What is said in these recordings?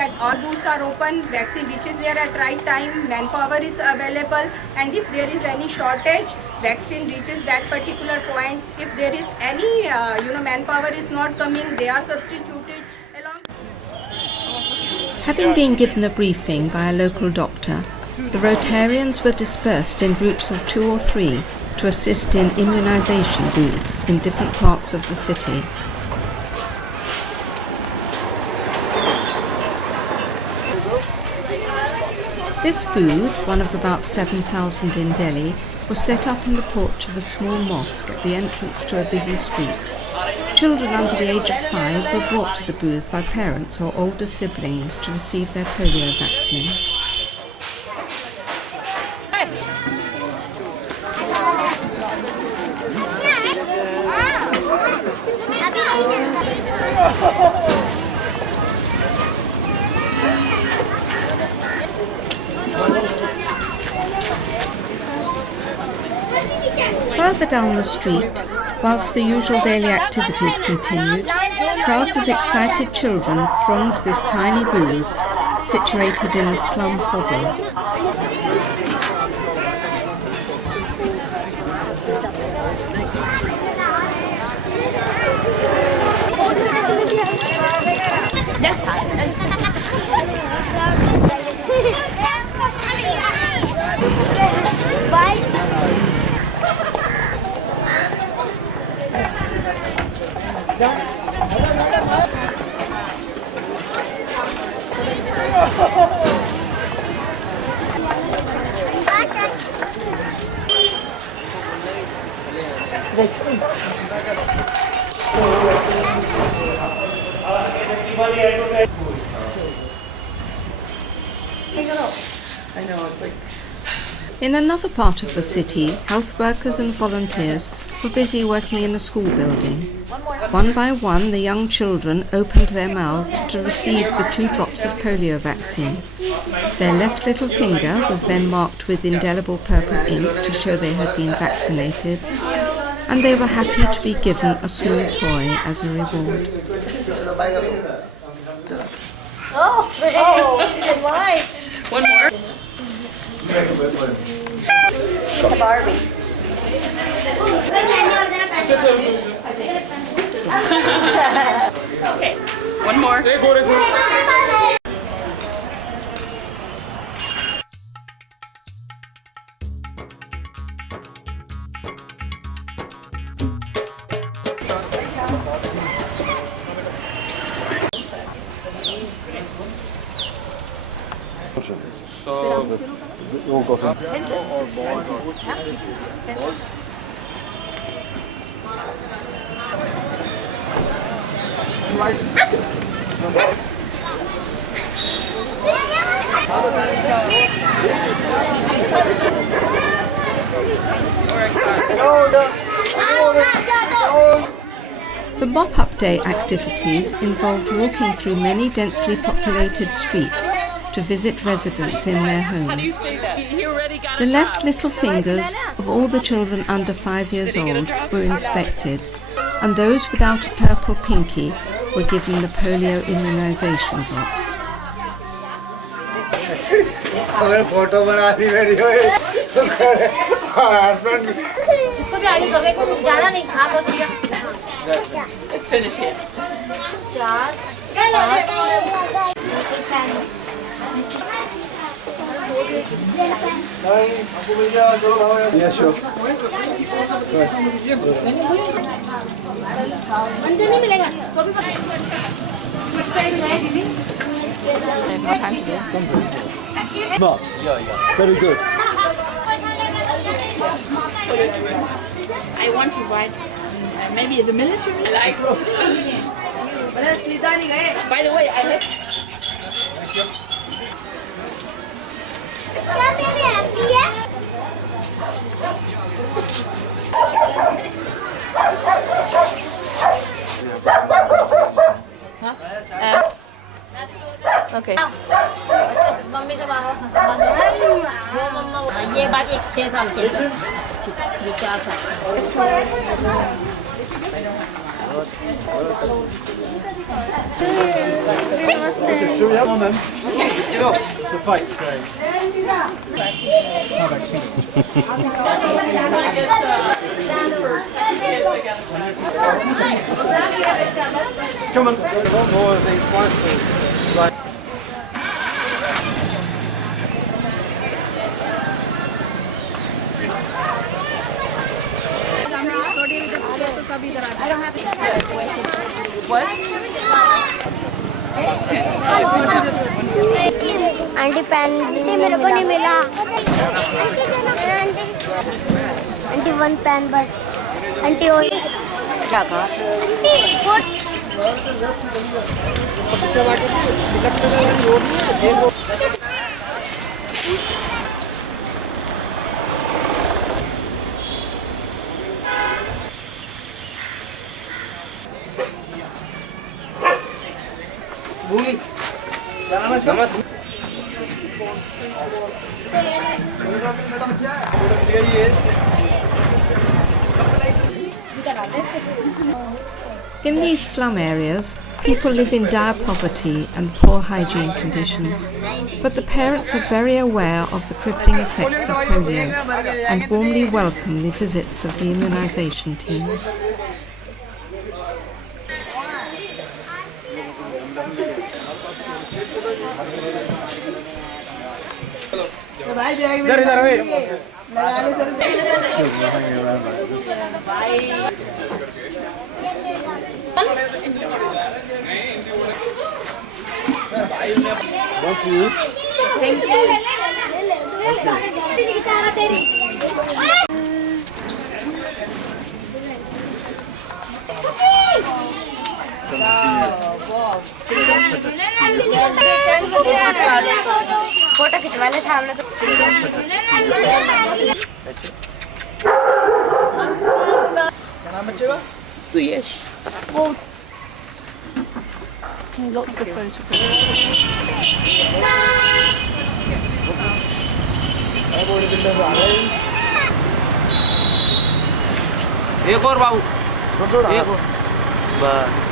That all booths are open, vaccine reaches there at right time, manpower is available, and if there is any shortage, vaccine reaches that particular point. If there is any, manpower is not coming, they are substituted along. Having been given a briefing by a local doctor, the Rotarians were dispersed in groups of 2 or 3 to assist in immunisation booths in different parts of the city. This booth, one of about 7,000 in Delhi, was set up in the porch of a small mosque at the entrance to a busy street. Children under the age of 5 were brought to the booth by parents or older siblings to receive their polio vaccine. Further down the street, whilst the usual daily activities continued, crowds of excited children thronged this tiny booth situated in a slum hovel. In another part of the city, health workers and volunteers were busy working in a school building. One by one, the young children opened their mouths to receive the 2 drops of polio vaccine. Their left little finger was then marked with indelible purple ink to show they had been vaccinated, and they were happy to be given a small toy as a reward. Oh, she didn't like. One more. It's a Barbie. Okay, one more. So, you all got them. The mop-up day activities involved walking through many densely populated streets to visit residents in their homes. The left little fingers of all the children under 5 years old were inspected, and those without a purple pinky were given the polio immunisation drops. It's finished here. Yeah, sure. More time to do. Smart. Very good. I want to write maybe the military. I like. By the way, I like. क्या तेरे happy है okay mummy से मांगो वो मम्मा ये बात 6 साल की है ये 4 साल Should we have one then? Get up. It's a fight today. Come on. I want more of these bicycles. Right. Aunty pen मेरे को नहीं मिला आंटी 1 पेन बस आंटी और क्या कहा In these slum areas, people live in dire poverty and poor hygiene conditions, but the parents are very aware of the crippling effects of polio and warmly welcome the visits of the immunisation teams. One for you. Thank photo खिंचवा ले सामने तो क्या नाम बच्चे का? Suyesh. Lots of photographs. एक और बाबू एक और बस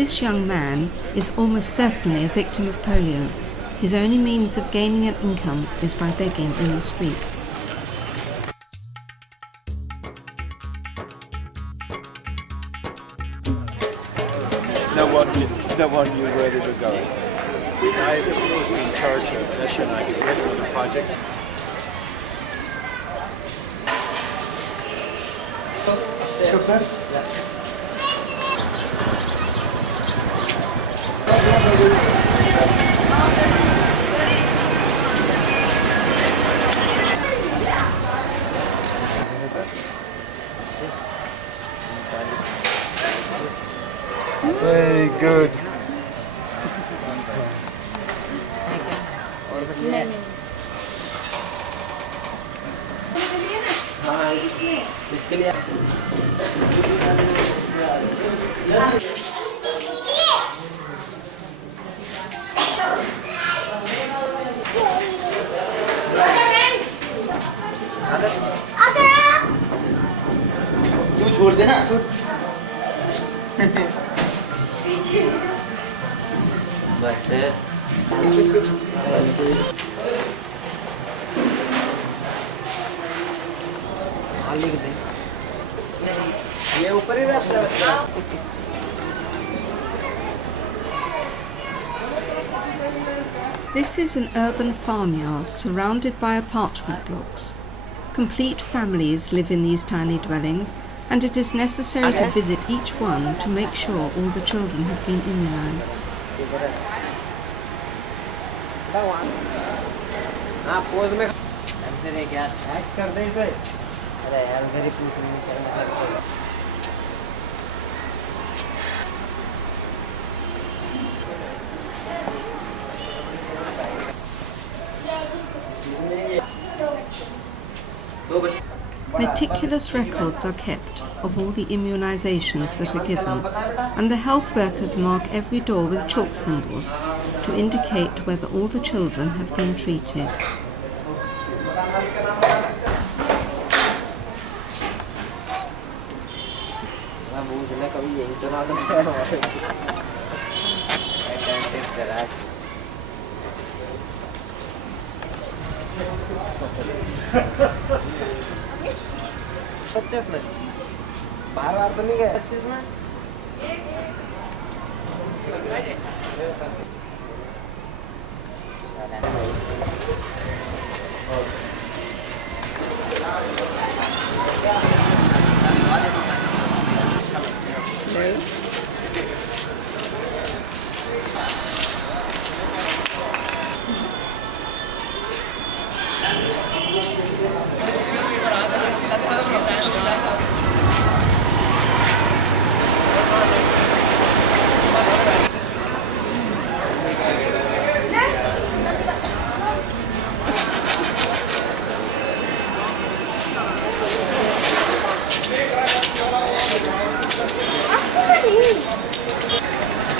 This young man is almost certainly a victim of polio. His only means of gaining an income is by begging in the streets. No one knew where they were going. I was also in charge of the projects. Very good. इसके लिए तू छोड़ देना बस ये ऊपर ही रहा This is an urban farmyard surrounded by apartment blocks. Complete families live in these tiny dwellings, and it is necessary to visit each one to make sure all the children have been immunized. हाँ pose में ऐसे देख यार x कर दे इसे अरे यार उधर ही पूछ रही करना Meticulous records are kept of all the immunizations that are given, and the health workers mark every door with chalk symbols to indicate whether all the children have been treated. में बार तो नहीं गए 25 में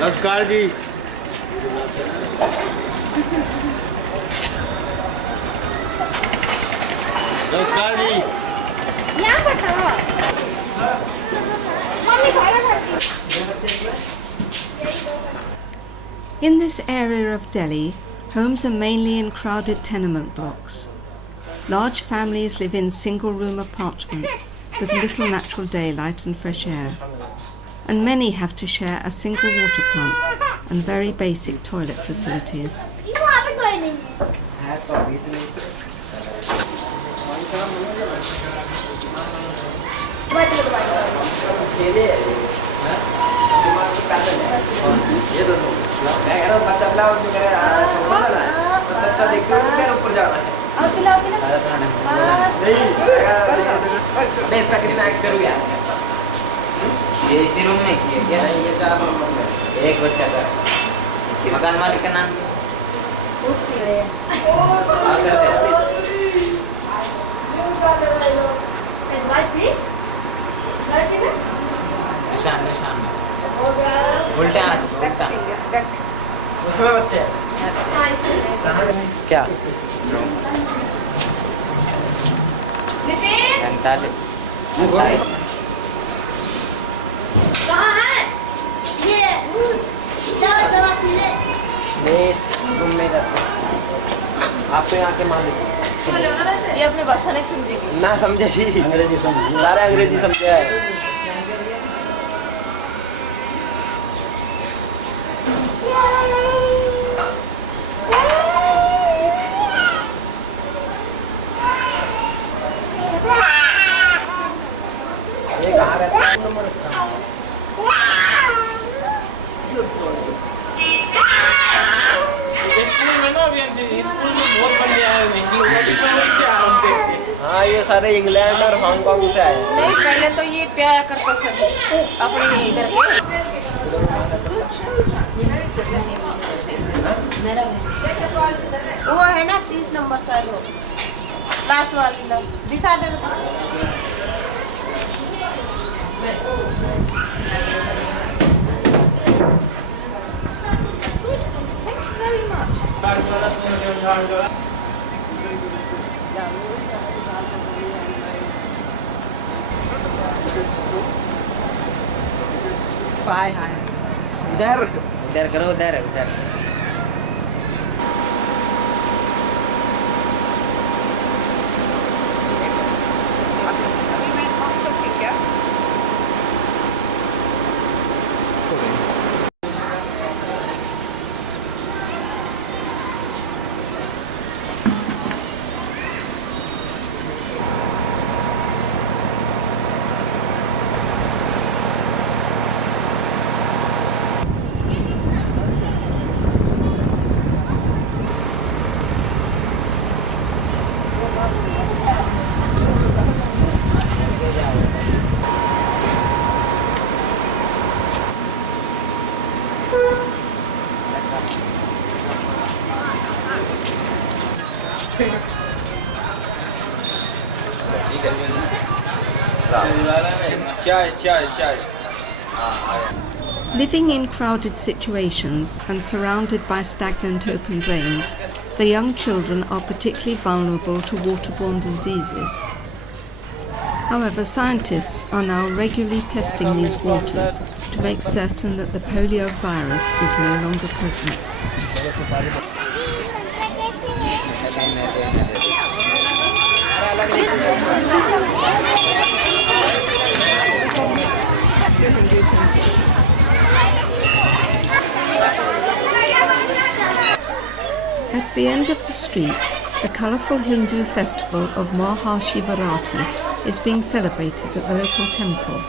नमस्कार जी नमस्कार जी यहाँ पर था मम्मी खाना खाती In this area of Delhi, homes are mainly in crowded tenement blocks. Large families live in single-room apartments with little natural daylight and fresh air, and many have to share a single water pump and very basic toilet facilities. वहाँ पे कोई नहीं ये दोनों मैं कह रहा हूँ बच्चा पिलाओ जो कह रहा है छोटा ना तो बच्चा देखते हुए क्या ऊपर जाना है और पिलाओ नहीं मैं इसका कितना एक्स करूँ यार ये इसी रूम में किए क्या नहीं ये 4 रूम में एक बच्चा का मकान मालिक का नाम निशान निशान उल्टा उल्टा उसमें बच्चे हैं क्या 47 कहाँ है ये दवा पीले मैं इस रूम में रहता हूँ आपको यहाँ के मालिक ये अपने भाषा नहीं समझेगी ना समझे जी अंग्रेजी समझे सारे अंग्रेजी समझे है ये कहाँ रहता है नंबर स्कूल में ना अभी स्कूल में बहुत बंदे आए हुए हैं से आ रहे हैं हाँ ये सारे इंग्लैंड और हांगकांग से आए हैं नहीं पहले तो ये प्यार करते सब अपने इधर के वो है ना 30 नंबर शायद वो लास्ट वाली ना दिखा दे हाय हाय इधर उधर करो उधर उधर चाय Living in crowded situations and surrounded by stagnant open drains, the young children are particularly vulnerable to waterborne diseases. However, scientists are now regularly testing these waters to make certain that the polio virus is no longer present. At the end of the street, the colourful Hindu festival of Mahashivaratri is being celebrated at the local temple.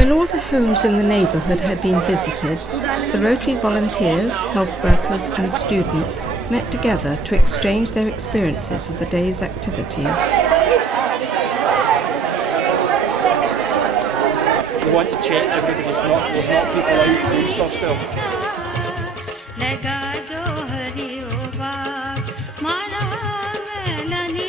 When all the homes in the neighbourhood had been visited, the Rotary volunteers, health workers and students met together to exchange their experiences of the day's activities. We want to check everybody's there's not people out doing stuff still. लगा जो हरि ओ बात मारा मैं ननी